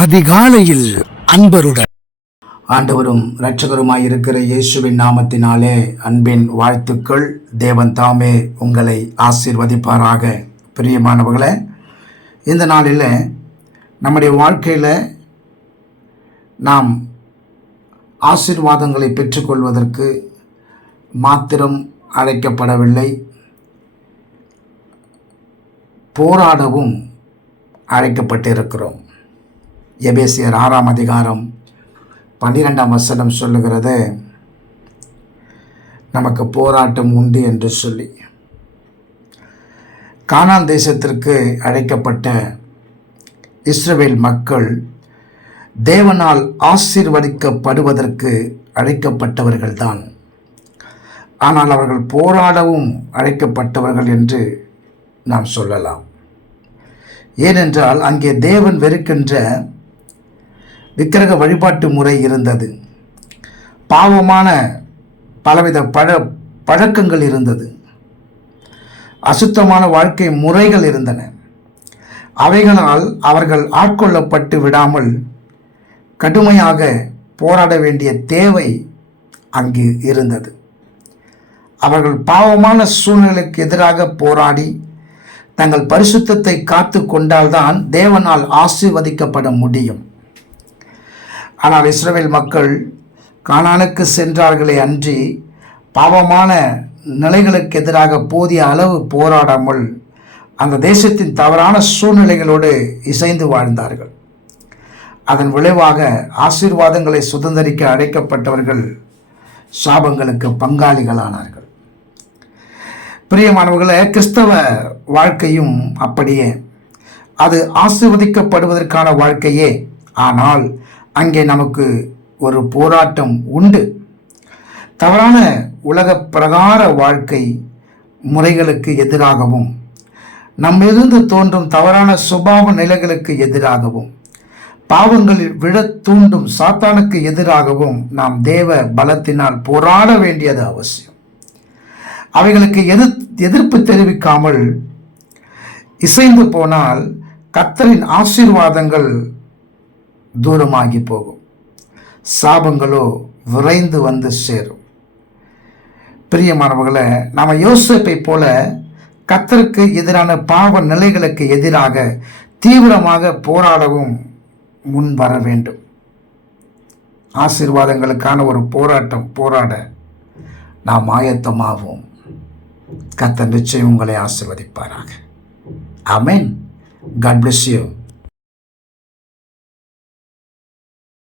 அதிகாலையில் அன்பருடன். ஆண்டவரும் இரட்சகருமாய் இருக்கிற இயேசுவின் நாமத்தினாலே அன்பின் வாழ்த்துக்கள். தேவன் தாமே உங்களை ஆசீர்வதிப்பாராக. பிரியமானவர்களே இந்த நாளில் நம்முடைய வாழ்க்கையில் நாம் ஆசீர்வாதங்களை பெற்றுக்கொள்வதற்கு மாத்திரம் அழைக்கப்படவில்லை. போராடவும் அழைக்கப்பட்டிருக்கிறோம். எபேசியர் ஆறாம் அதிகாரம் பன்னிரெண்டாம் வசனம் சொல்லுகிறது நமக்கு போராட்டம் உண்டு என்று சொல்லி. கானான் தேசத்திற்கு அழைக்கப்பட்ட இஸ்ரேல் மக்கள் தேவனால் ஆசீர்வதிக்கப்படுவதற்கு அழைக்கப்பட்டவர்கள்தான். ஆனால் அவர்கள் போராடவும் அழைக்கப்பட்டவர்கள் என்று நாம் சொல்லலாம். ஏனென்றால் அங்கே தேவன் வெறுக்கின்ற விக்கிரக வழிபாட்டு முறை இருந்தது. பாவமான பலவித பழ பழக்கங்கள் இருந்தது. அசுத்தமான வாழ்க்கை முறைகள் இருந்தன. அவைகளால் அவர்கள் ஆட்கொள்ளப்பட்டு விடாமல் கடுமையாக போராட வேண்டிய தேவை அங்கு இருந்தது. அவர்கள் பாவமான சூழ்நிலைக்கு எதிராக போராடி தங்கள் பரிசுத்தத்தை காத்து கொண்டால்தான் தேவனால் ஆசீர்வதிக்கப்பட முடியும். ஆனால் இஸ்ரேல் மக்கள் கானானுக்கு சென்றார்களே அன்றி பாவமான நிலைகளுக்கு எதிராக போதிய அளவு போராடாமல் அந்த தேசத்தின் தவறான சூழ்நிலைகளோடு இசைந்து வாழ்ந்தார்கள். அதன் விளைவாக ஆசீர்வாதங்களை சுதந்திரிக்க அழைக்கப்பட்டவர்கள் சாபங்களுக்கு பங்காளிகளானார்கள். பிரியமானவர்களே கிறிஸ்தவ வாழ்க்கையும் அப்படியே. அது ஆசிர்வதிக்கப்படுவதற்கான வாழ்க்கையே. ஆனால் அங்கே நமக்கு ஒரு போராட்டம் உண்டு. தவறான உலக பிரகார வாழ்க்கை முறைகளுக்கு எதிராகவும் நம்மிருந்து தோன்றும் தவறான சுபாவ நிலைகளுக்கு எதிராகவும் பாவங்களில் விழத் தூண்டும் சாத்தானுக்கு எதிராகவும் நாம் தேவ பலத்தினால் போராட வேண்டியது அவசியம். அவைகளுக்கு எதிர் எதிர்ப்பு தெரிவிக்காமல் இசைந்து போனால் கத்தரின் ஆசீர்வாதங்கள் தூரமாகி போகும். சாபங்களோ விரைந்து வந்து சேரும். பிரியமானவர்களை நாம் யோசிப்பை போல கத்தருக்கு எதிரான பாவ நிலைகளுக்கு எதிராக தீவிரமாக போராடவும் முன் வர வேண்டும். ஆசீர்வாதங்களுக்கான ஒரு போராட்டம் போராட நாம் ஆயத்தமாவோம். கத்த நிச்சயம் உங்களை ஆசிர்வதிப்பாராக. அமேன் காட் பிளஸ் யூ